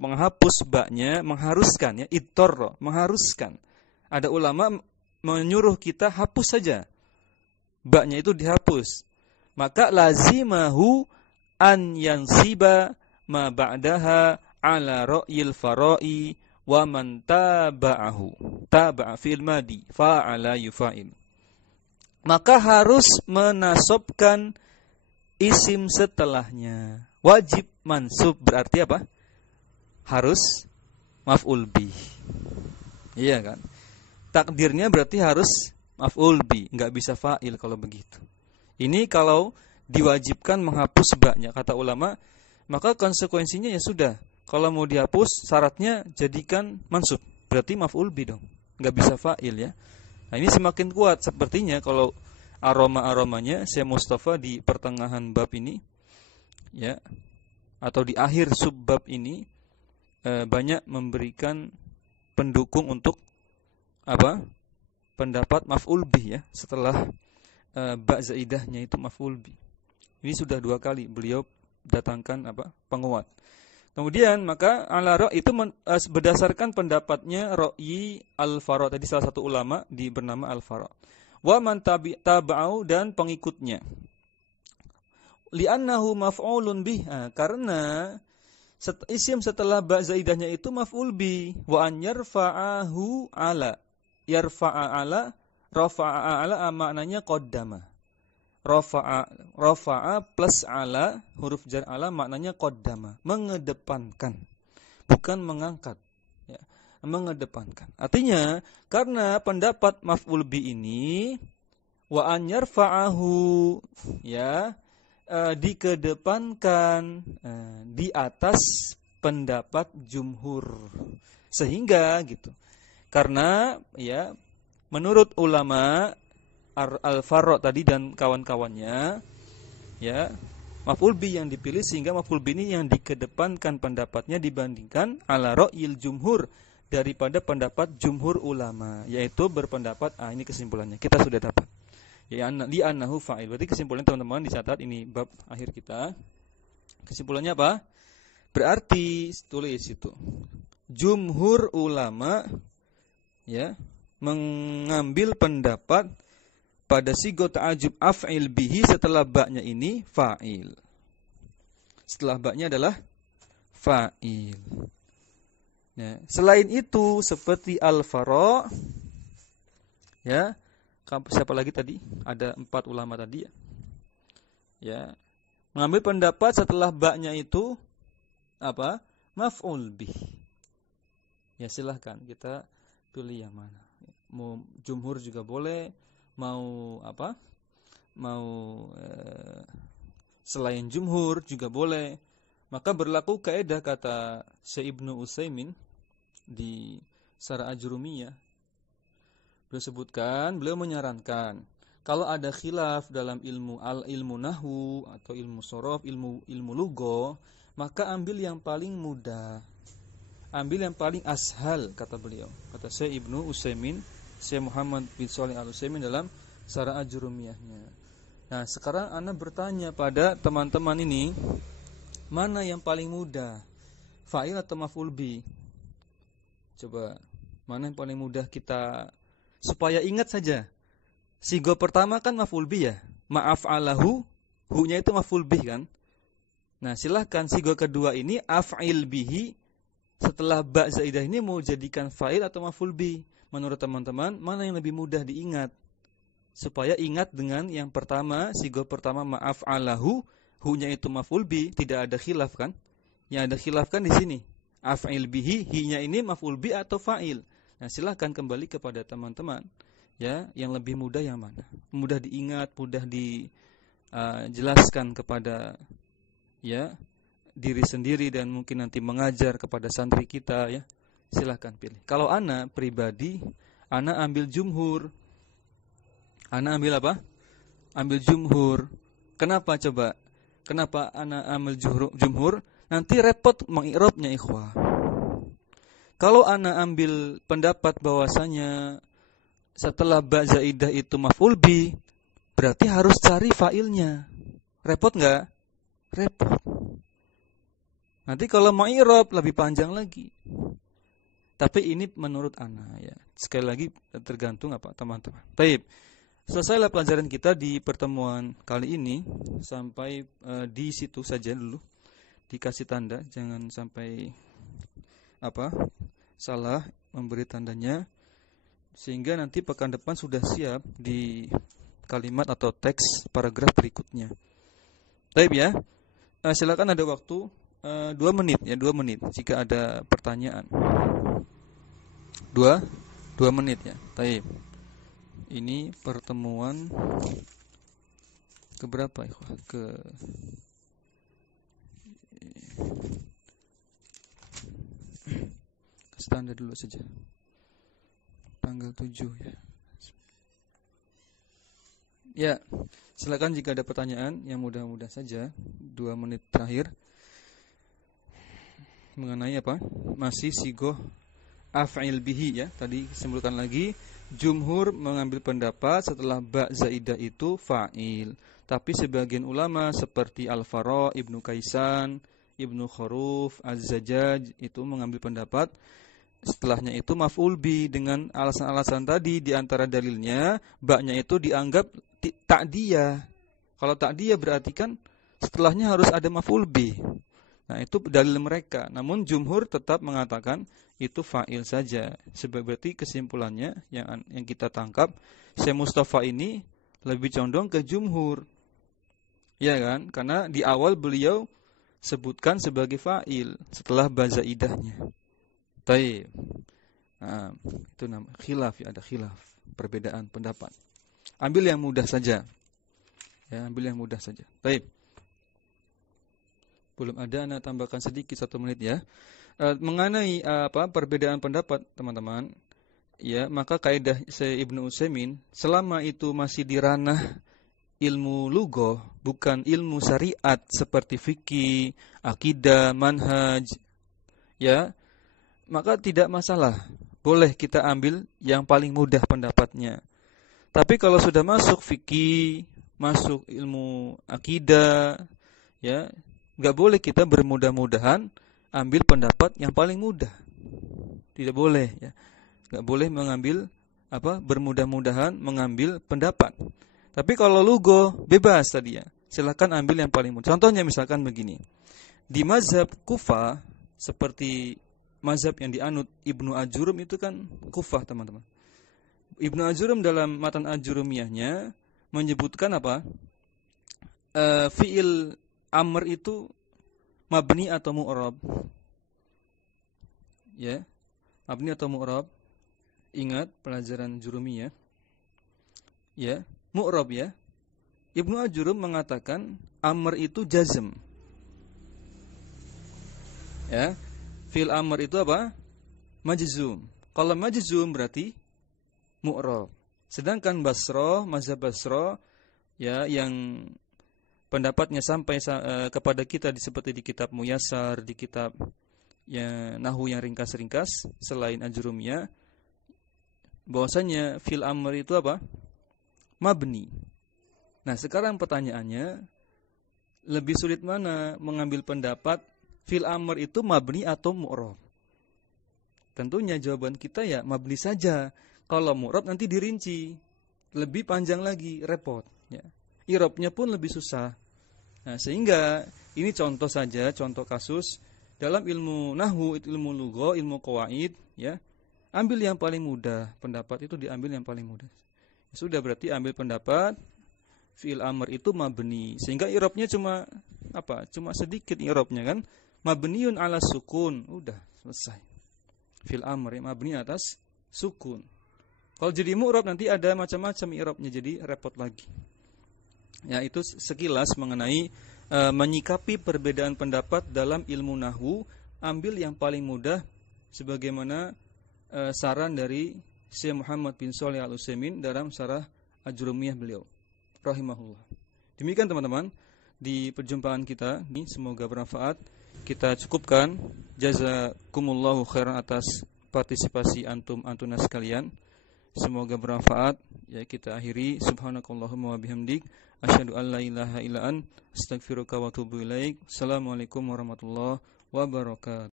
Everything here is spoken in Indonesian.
menghapus ba-nya, mengharuskan ya, idtarra, mengharuskan. Ada ulama menyuruh kita hapus saja. Ba-nya itu dihapus. Maka lazimahu an yansiba ma ba'daha ala ra'yil fara'i wa man taba'ahu. Taba'a fi'il madi, fa'ala yufa'il. Maka harus menasobkan isim setelahnya. Wajib mansub berarti apa? Harus maf'ul bih. Iya kan? Takdirnya berarti harus maf'ul bih, enggak bisa fa'il kalau begitu. Ini kalau diwajibkan menghapus ba-nya kata ulama, maka konsekuensinya ya sudah. Kalau mau dihapus syaratnya jadikan mansub. Berarti maf'ul bih dong. Enggak bisa fa'il ya. Nah, ini semakin kuat sepertinya kalau aroma-aromanya Syekh Mustafa di pertengahan bab ini ya, atau di akhir subbab ini banyak memberikan pendukung untuk apa? Pendapat maf'ul bih ya, setelah ba zaidahnya itu maf'ul bih. Ini sudah 2 kali beliau datangkan apa? Penguat. Kemudian maka ala ra' itu berdasarkan pendapatnya Ra'yi Al-Fara, tadi salah satu ulama bernama Al-Fara. Wa man taba'u dan pengikutnya. Li'annahu maf'ulun bih, karena isim setelah ba zaidahnya itu maf'ul bih. Wa an yarfa'ahu ala. Yarfa'a ala, rafa'a ala maknanya qaddama. Rafa'a plus ala, huruf jar ala maknanya qaddama, mengedepankan, bukan mengangkat ya, mengedepankan. Artinya karena pendapat maf'ul bi ini wa an yarfa'ahu ya, dikedepankan di atas pendapat jumhur, sehingga gitu. Karena ya menurut ulama Al-Farra tadi dan kawan-kawannya ya, maf'ul bi yang dipilih sehingga maf'ul bi ini yang dikedepankan pendapatnya dibandingkan ala ra'yil jumhur, daripada pendapat jumhur ulama, yaitu berpendapat ini kesimpulannya kita sudah dapat ya, li annahu fa'il. Berarti kesimpulannya teman-teman dicatat, ini bab akhir kita. Kesimpulannya apa? Berarti tulis itu jumhur ulama ya mengambil pendapat pada sigo ta'ajub af'il bihi setelah ba-nya ini fa'il. Setelah ba-nya adalah fa'il. Ya, selain itu seperti Al-Fara ya, siapa lagi tadi? Ada 4 ulama tadi ya. Ya, mengambil pendapat setelah ba-nya itu apa? Maf'ul bih. Ya silahkan kita pilih yang mana. Mau jumhur juga boleh, mau apa? Mau selain jumhur juga boleh. Maka berlaku kaidah kata Syekh Ibnu Utsaimin di Syarah Ajrumiyah. Beliau menyarankan kalau ada khilaf dalam ilmu nahwu atau ilmu shorof, ilmu lugha, maka ambil yang paling mudah. Ambil yang paling ashal, kata beliau. Kata Syekh Ibnu Utsaimin, Syekh Muhammad bin Shalih Al-Utsaimin dalam Syarah Ajrumiyahnya. Nah, sekarang ana bertanya pada teman-teman ini, mana yang paling mudah? Fa'il atau maf'ul bi? Coba, mana yang paling mudah kita supaya ingat saja. Sigo pertama kan maf'ul bi ya. Ma'af'alahu, hu-nya itu maf'ul bih kan? Nah, silahkan sigo kedua ini af'il bihi. Setelah ba zaidah ini mau jadikan fa'il atau maf'ul bi? Menurut teman-teman, mana yang lebih mudah diingat? Supaya ingat dengan yang pertama, sigo pertama ma'af'alahu, hu-nya itu maf'ul bi, tidak ada khilaf kan? Yang ada khilaf kan di sini. Af'il bihi, hi-nya ini maf'ul bi atau fa'il. Nah, silahkan kembali kepada teman-teman ya, yang lebih mudah yang mana? Mudah diingat, mudah dijelaskan kepada ya diri sendiri dan mungkin nanti mengajar kepada santri kita ya. Silahkan pilih. Kalau ana pribadi, ana ambil jumhur. Ana ambil apa? Ambil jumhur. Kenapa coba? Kenapa ana ambil jumhur? Nanti repot mengi'rabnya ikhwah. Kalau ana ambil pendapat bahwasanya setelah ba zaidah itu maf'ul bi, berarti harus cari fa'ilnya. Repot enggak? Repot. Nanti kalau mau i'rab lebih panjang lagi. Tapi ini menurut ana ya. Sekali lagi tergantung apa teman-teman. Baik. Selesailah pelajaran kita di pertemuan kali ini sampai di situ saja dulu. Dikasih tanda, jangan sampai salah memberi tandanya sehingga nanti pekan depan sudah siap di kalimat atau teks paragraf berikutnya. Baik ya. Silakan ada waktu 2 menit ya, 2 menit jika ada pertanyaan. 2 menit ya. Baik. Ini pertemuan keberapa ya? Standar dulu saja. Tanggal 7 ya. Ya, silakan jika ada pertanyaan yang mudah-mudah saja 2 menit terakhir. Mengenai apa? Masih sigoh af'il bihi ya. Tadi sebutkan lagi, jumhur mengambil pendapat setelah ba zaidah itu fa'il. Tapi sebagian ulama seperti Al-Fara, Ibnu Kaisan, Ibnu Khuruf, Az-Zajjaj itu mengambil pendapat setelahnya itu maf'ul bi dengan alasan-alasan tadi. Di antara dalilnya ba-nya itu dianggap ta'diyah. Kalau ta'diyah berarti kan setelahnya harus ada maf'ul bi. Nah, itu dalil mereka. Namun jumhur tetap mengatakan itu fa'il saja. Sebab berarti kesimpulannya yang kita tangkap, Syekh Mustafa ini lebih condong ke jumhur. Ya kan? Karena di awal beliau sebutkan sebagai fa'il setelah ba zaidahnya. Baik. Nah, itu nama khilaf ya, ada khilaf, perbedaan pendapat. Ambil yang mudah saja. Ya, ambil yang mudah saja. Baik. Belum ada, Anda tambahkan sedikit 1 menit ya. Mengenai perbedaan pendapat teman-teman, ya, maka kaidah Ibnu Utsaimin selama itu masih di ranah ilmu lughah, bukan ilmu syariat seperti fikih, akidah, manhaj, ya, maka tidak masalah. Boleh kita ambil yang paling mudah pendapatnya. Tapi kalau sudah masuk fikih, masuk ilmu akidah, ya, enggak boleh kita bermudah-mudahan ambil pendapat yang paling mudah. Tidak boleh ya. Enggak boleh mengambil bermudah-mudahan mengambil pendapat. Tapi kalau lughah bebas tadi ya. Silakan ambil yang paling mudah. Contohnya misalkan begini. Di mazhab Kufah seperti mazhab yang dianut Ibnu Ajurum itu kan Kufah, teman-teman. Ibnu Ajurum dalam matan Ajurumiyahnya menyebutkan fi'il amr itu mabni atau mu'rab. Ya. Mabni atau mu'rab. Ingat pelajaran Jurumiyah. Ya, mu'rab ya. Ibnu Ajurum mengatakan amr itu jazm. Ya. Fi'il amr itu apa? Majzum. Kalau majzum berarti mu'rab. Sedangkan Basrah, mazhab Basrah ya, yang pendapatnya sampai kepada kita seperti di kitab Muyassar, di kitab ya Nahwu yang ringkas-ringkas selain Ajurumiyah, bahwasanya fil amr itu apa? Mabni. Nah, sekarang pertanyaannya, lebih sulit mana mengambil pendapat fil amr itu mabni atau mu'rab? Tentunya jawaban kita ya mabni saja. Kalau mu'rab nanti dirinci, lebih panjang lagi, repot ya. I'rabnya pun lebih susah. Nah, sehingga ini contoh saja, contoh kasus dalam ilmu nahwu, ilmu lughah, ilmu qawaid ya. Ambil yang paling mudah, pendapat itu diambil yang paling mudah. Sudah berarti ambil pendapat fi'il amr itu mabni, sehingga i'rabnya cuma Cuma sedikit i'rabnya kan. Mabniun ala sukun, udah selesai. Fi'il amr mabni atas sukun. Kalau jadi mu'rab nanti ada macam-macam i'rabnya, jadi repot lagi. Ya, itu sekilas mengenai menyikapi perbedaan pendapat dalam ilmu nahwu. Ambil yang paling mudah sebagaimana saran dari Syekh Muhammad bin Shalih Al-Utsaimin dalam syarah Ajurumiyah beliau rahimahullah. Demikian teman-teman di perjumpaan kita ini, semoga bermanfaat. Kita cukupkan. Jazakumullahu khairan atas partisipasi antunas sekalian. Semoga bermanfaat. Ya, kita akhiri. Subhanakallahumma wa bihamdik, asyhadu an la ilaha illa anta, astaghfiruka wa atubu ilaik. Assalamualaikum warahmatullahi wabarakatuh.